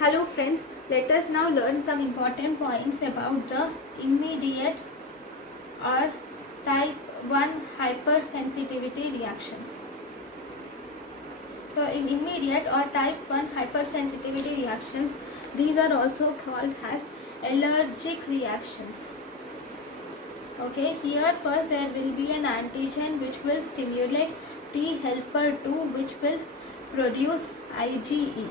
Hello friends, let us now learn some important points about the immediate or type 1 hypersensitivity reactions. So in immediate or type 1 hypersensitivity reactions, these are also called as allergic reactions. Okay, here first there will be an antigen which will stimulate T helper 2 which will produce IgE.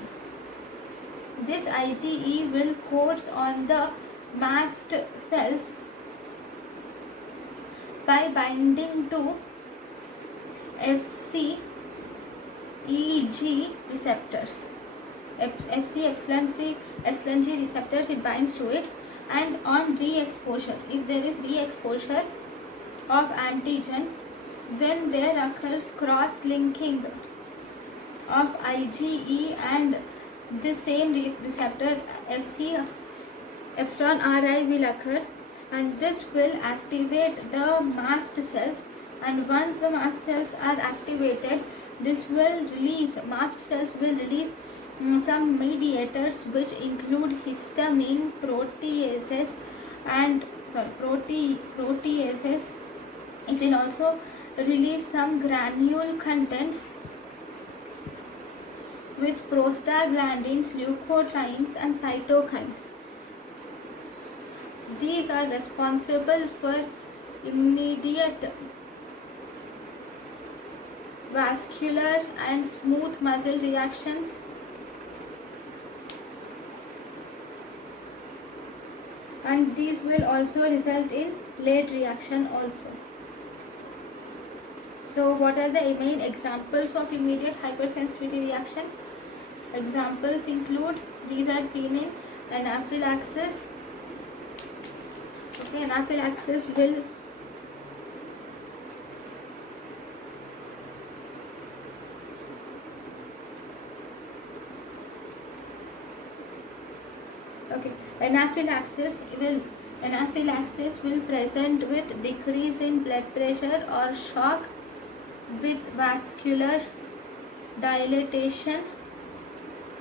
This IgE will coat on the mast cells by binding to Fc EG receptors. Fc epsilon G receptors, it binds to it, and on re-exposure, if there is re-exposure of antigen, then there occurs cross-linking of IgE and the same receptor Fc epsilon Ri will occur, and this will activate the mast cells, and once the mast cells are activated, mast cells will release some mediators which include histamine, proteases and proteases. It will also release some granule contents with prostaglandins, leukotrienes and cytokines. These are responsible for immediate vascular and smooth muscle reactions, and these will also result in late reaction also. So what are the main examples of immediate hypersensitivity reaction? Examples include, these are seen in anaphylaxis. Okay, anaphylaxis will anaphylaxis will present with decrease in blood pressure or shock with vascular dilatation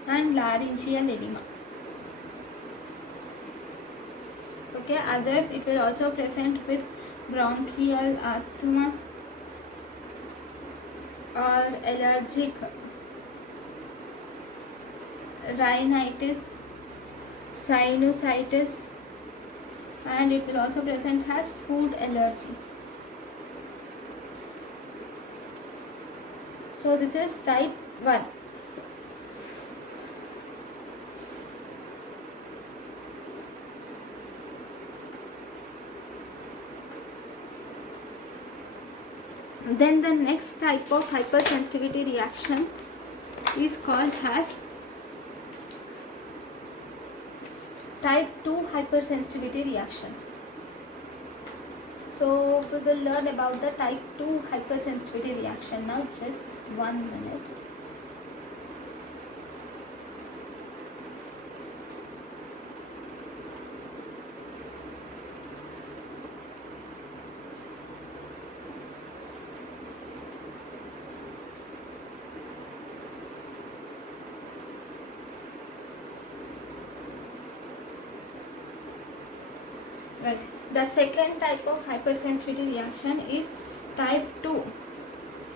and laryngeal edema. Okay, others, it will also present with bronchial asthma or allergic rhinitis, sinusitis, and it will also present as food allergies. So this is type 1. Then the next type of hypersensitivity reaction is called as type 2 hypersensitivity reaction. So we will learn about the type 2 hypersensitivity reaction now. Just 1 minute. Right. The second type of hypersensitivity reaction is type 2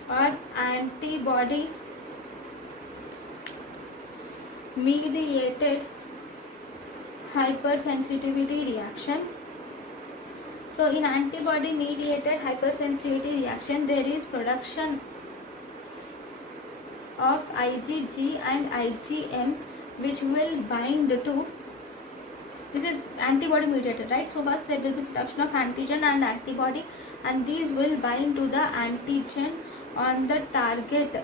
or antibody mediated hypersensitivity reaction. So in antibody mediated hypersensitivity reaction, there is production of IgG and IgM which will bind to, this is antibody mediated, right? So first there will be production of antigen and antibody, and these will bind to the antigen on the target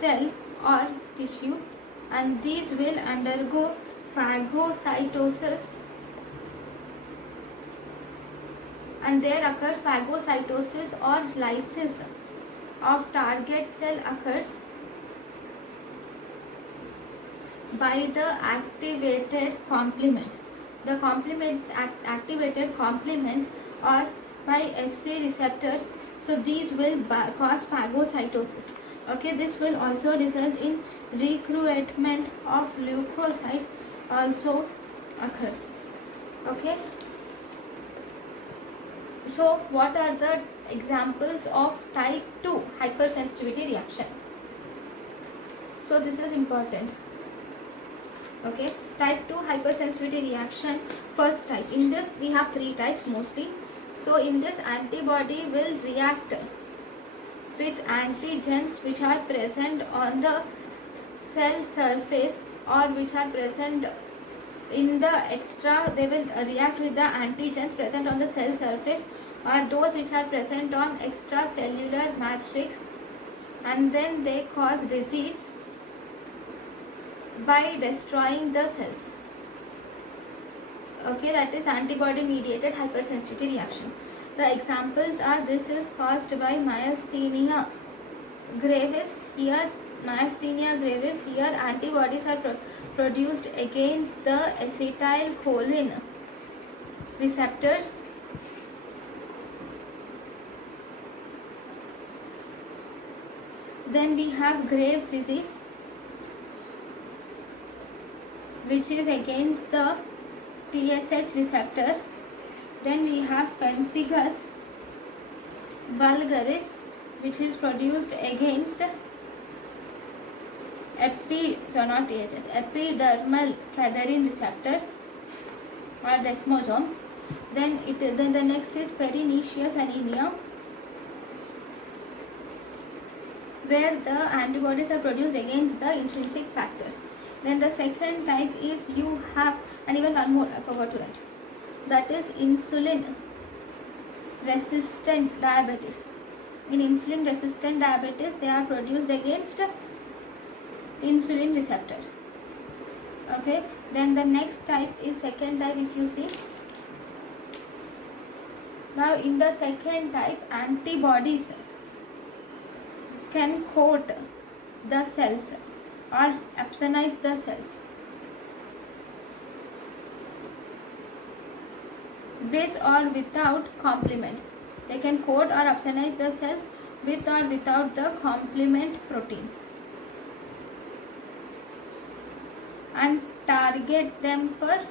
cell or tissue, and these will undergo phagocytosis, and there occurs phagocytosis or lysis of target cell occurs by the activated complement. The activated complement or by Fc receptors. So these will cause phagocytosis. Okay, this will also result in recruitment of leukocytes also occurs. Okay, so what are the examples of type 2 hypersensitivity reaction? So this is important. Okay, type 2 hypersensitivity reaction, first type. In this we have three types mostly. So in this, antibody will react with antigens which are present on the cell surface or which are present in the extra, they will react with the antigens present on the cell surface or those which are present on extracellular matrix, and then they cause disease by destroying the cells. Okay, that is antibody mediated hypersensitivity reaction. The examples are, this is caused by myasthenia gravis. Here antibodies are produced against the acetylcholine receptors. Then we have Graves' disease, which is against the TSH receptor. Then we have pemphigus vulgaris, which is produced against epidermal feathering receptor or desmosomes. Then the next is pernicious anemia, where the antibodies are produced against the intrinsic factors. Then the second type is, you have, and even one more I forgot to write, that is insulin resistant diabetes. In insulin resistant diabetes, they are produced against insulin receptor. Okay, then the next type is second type. If you see, now in the second type, antibodies can coat the cells or opsonize the cells with or without complements. They can coat or opsonize the cells with or without the complement proteins and target them for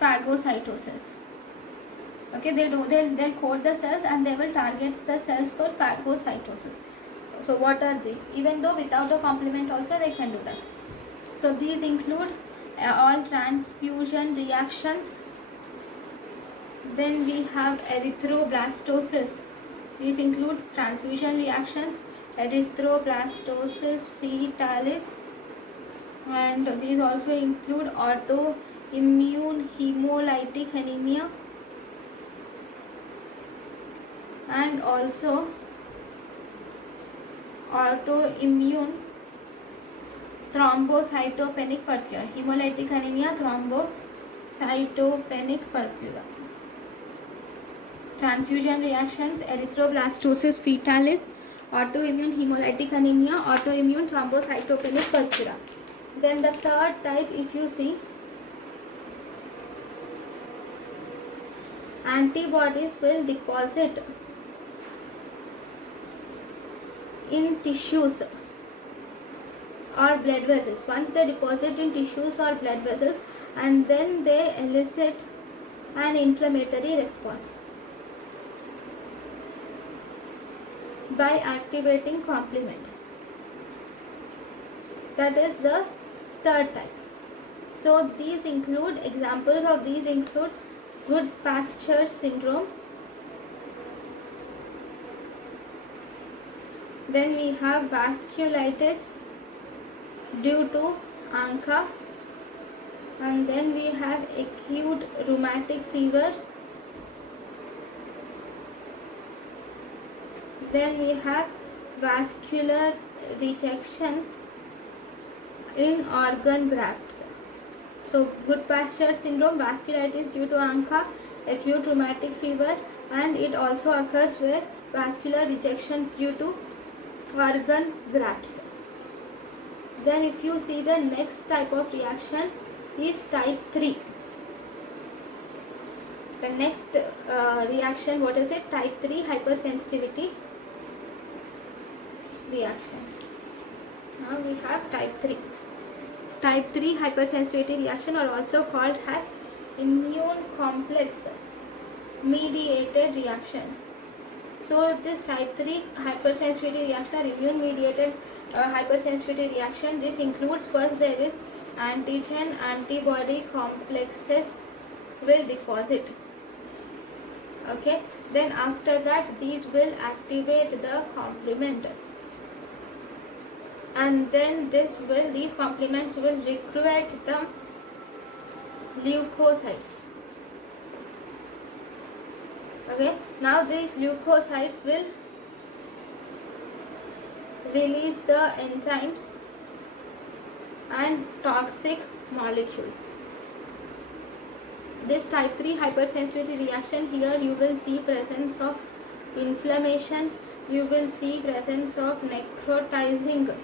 phagocytosis. Okay, they'll coat the cells and they will target the cells for phagocytosis. So what are these? Even though without the complement also they can do that. So these include all transfusion reactions. Then we have erythroblastosis. These include transfusion reactions, erythroblastosis fetalis, and these also include autoimmune hemolytic anemia and also autoimmune thrombocytopenic purpura. Hemolytic anemia, thrombocytopenic purpura. Transfusion reactions, erythroblastosis fetalis, autoimmune hemolytic anemia, autoimmune thrombocytopenic purpura. Then the third type, if you see, antibodies will deposit in tissues or blood vessels. Once they deposit in tissues or blood vessels, and then they elicit an inflammatory response by activating complement. That is the third type. So these include, examples of these include Goodpasture syndrome. Then we have vasculitis due to ANCA, and then we have acute rheumatic fever. Then we have vascular rejection in organ grafts. So Goodpasture syndrome, vasculitis due to ANCA, acute rheumatic fever, and it also occurs where vascular rejection due to organ grafts. Then if you see, the next type of reaction is type 3. The next reaction, what is it? Type 3 hypersensitivity reaction. Now we have type 3. Type 3 hypersensitivity reaction are also called as immune complex mediated reaction. So this type 3 hypersensitivity reaction or immune mediated hypersensitivity reaction, this includes first there is antigen antibody complexes will deposit. Okay, then after that these will activate the complement, and then these complements will recruit the leukocytes. Okay, now these leukocytes will release the enzymes and toxic molecules. This type 3 hypersensitivity reaction, here you will see presence of inflammation, you will see presence of necrotizing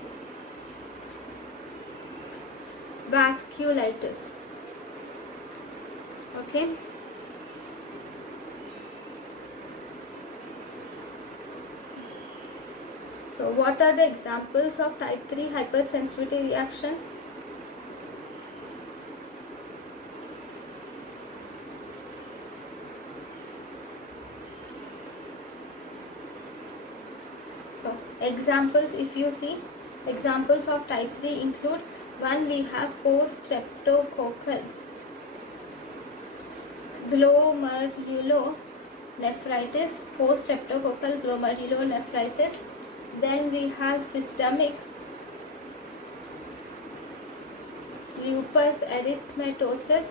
vasculitis. Okay. So what are the examples of type 3 hypersensitivity reaction? So examples, if you see, examples of type 3 include, one we have post-streptococcal glomerulonephritis, post-streptococcal glomerulonephritis. Then we have systemic lupus erythematosus,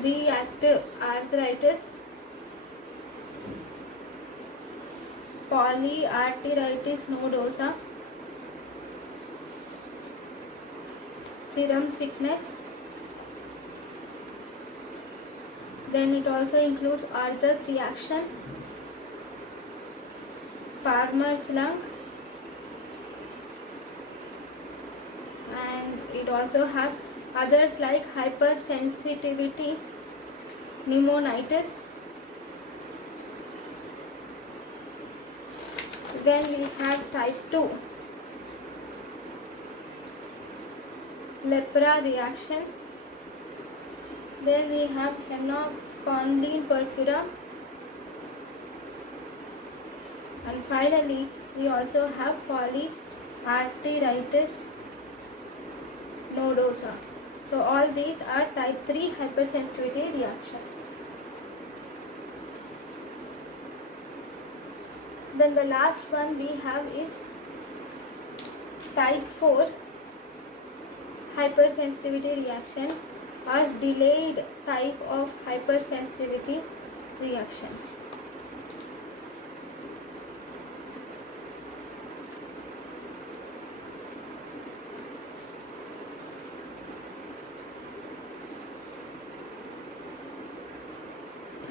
reactive arthritis, polyarteritis nodosa, serum sickness. Then it also includes Arthur's reaction, Farmer's lung, and it also have others like hypersensitivity pneumonitis. Then we have type 2 lepra reaction. Then we have henoch-Schönlein purpura. And finally, we also have polyarteritis nodosa. So all these are type 3 hypersensitivity reaction. Then the last one we have is type 4 hypersensitivity reaction or delayed type of hypersensitivity reaction.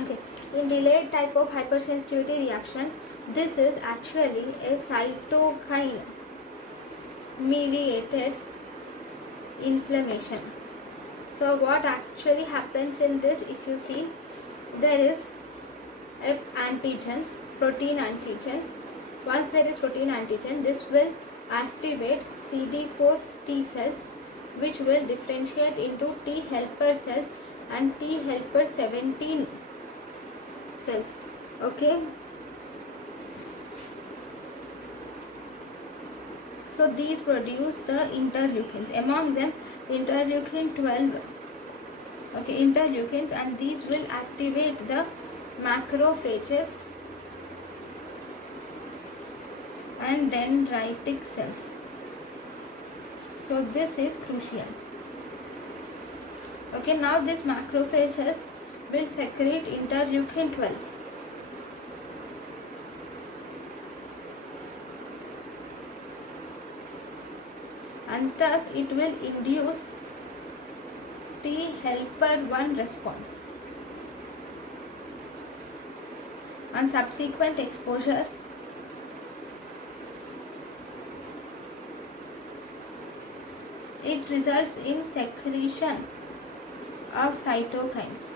Okay, in delayed type of hypersensitivity reaction, this is actually a cytokine mediated inflammation. So what actually happens in this, if you see, there is a antigen, protein antigen. Once there is protein antigen, this will activate CD4 T cells, which will differentiate into T helper cells and T helper 17 cells. Okay, so these produce the interleukins, among them interleukin 12. Okay, interleukins, and these will activate the macrophages and dendritic cells. So this is crucial. Okay, now this macrophages will secrete interleukin 12. And thus it will induce T helper 1 response. On subsequent exposure, it results in secretion of cytokines.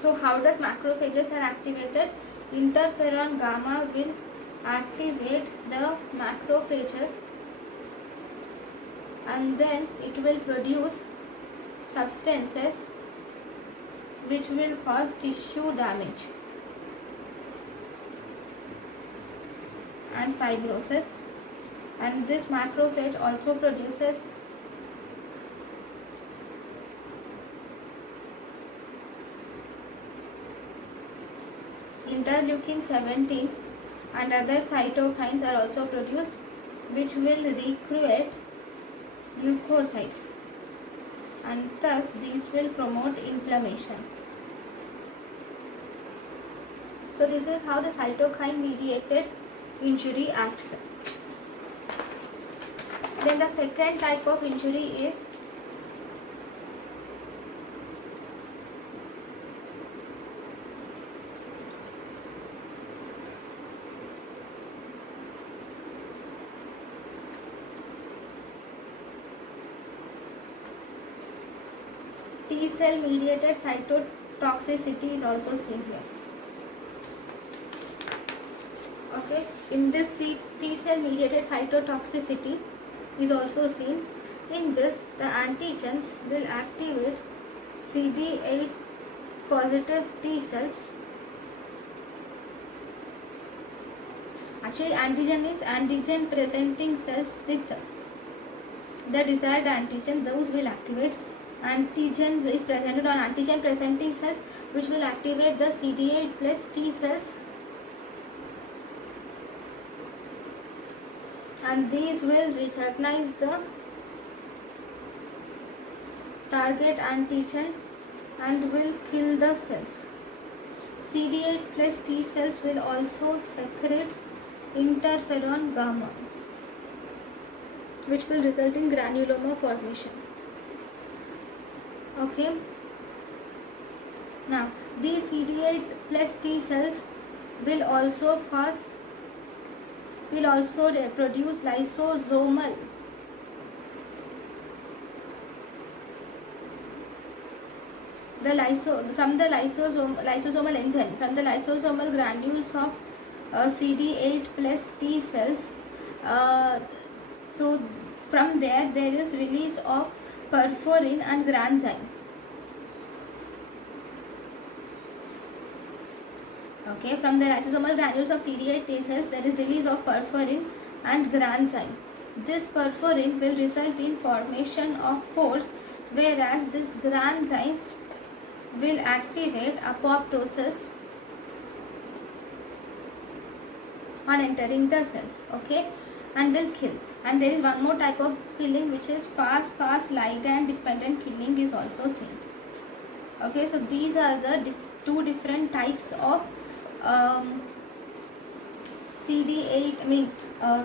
So how does macrophages are activated? Interferon gamma will activate the macrophages, and then it will produce substances which will cause tissue damage and fibrosis. And this macrophage also produces interleukin 17, and other cytokines are also produced which will recruit leukocytes, and thus these will promote inflammation. So this is how the cytokine mediated injury acts. Then the second type of injury is T cell mediated cytotoxicity is also seen here. Okay, in this T cell mediated cytotoxicity is also seen. In this, the antigens will activate CD8 positive T cells. Actually, antigen means antigen presenting cells with the desired antigen, those will activate. Antigen is presented on antigen presenting cells, which will activate the CD8 plus T cells, and these will recognize the target antigen and will kill the cells. CD8 plus T cells will also secrete interferon gamma, which will result in granuloma formation. Okay. Now, these CD8 plus T cells will also produce lysosomal lysosomal enzyme from the lysosomal granules of CD8 plus T cells. So from there is release of perforin and granzyme. Okay, from the lysosomal granules of CD8 T cells, there is release of perforin and granzyme. This perforin will result in formation of pores, whereas this granzyme will activate apoptosis on entering the cells. Okay, and will kill. And there is one more type of killing, which is fast ligand dependent killing is also seen. Okay, so these are the two different types of CD8,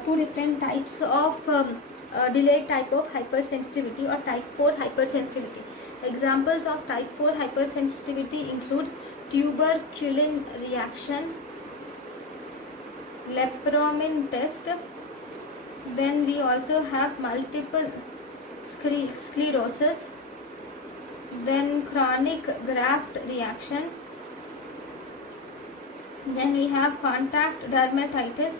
two different types of delayed type of hypersensitivity or type 4 hypersensitivity. Examples of type 4 hypersensitivity include tuberculin reaction, Lepromin test. Then we also have multiple sclerosis, then chronic graft reaction, then we have contact dermatitis,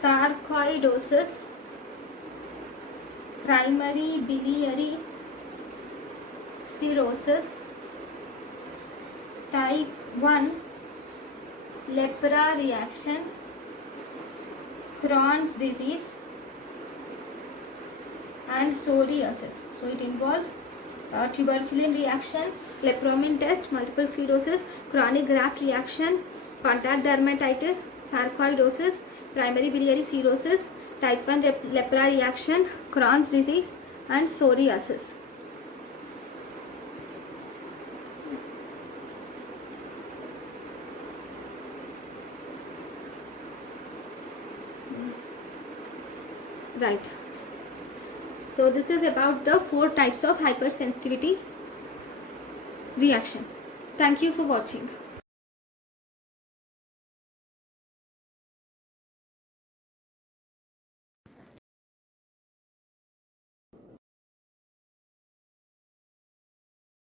sarcoidosis, primary biliary cirrhosis, type 1 lepra reaction, Crohn's disease, and psoriasis. So it involves tuberculin reaction, Lepromin test, multiple sclerosis, chronic graft reaction, contact dermatitis, sarcoidosis, primary biliary cirrhosis, type 1 lepra reaction, Crohn's disease, and psoriasis. Right. So this is about the 4 types of hypersensitivity reaction. Thank you for watching.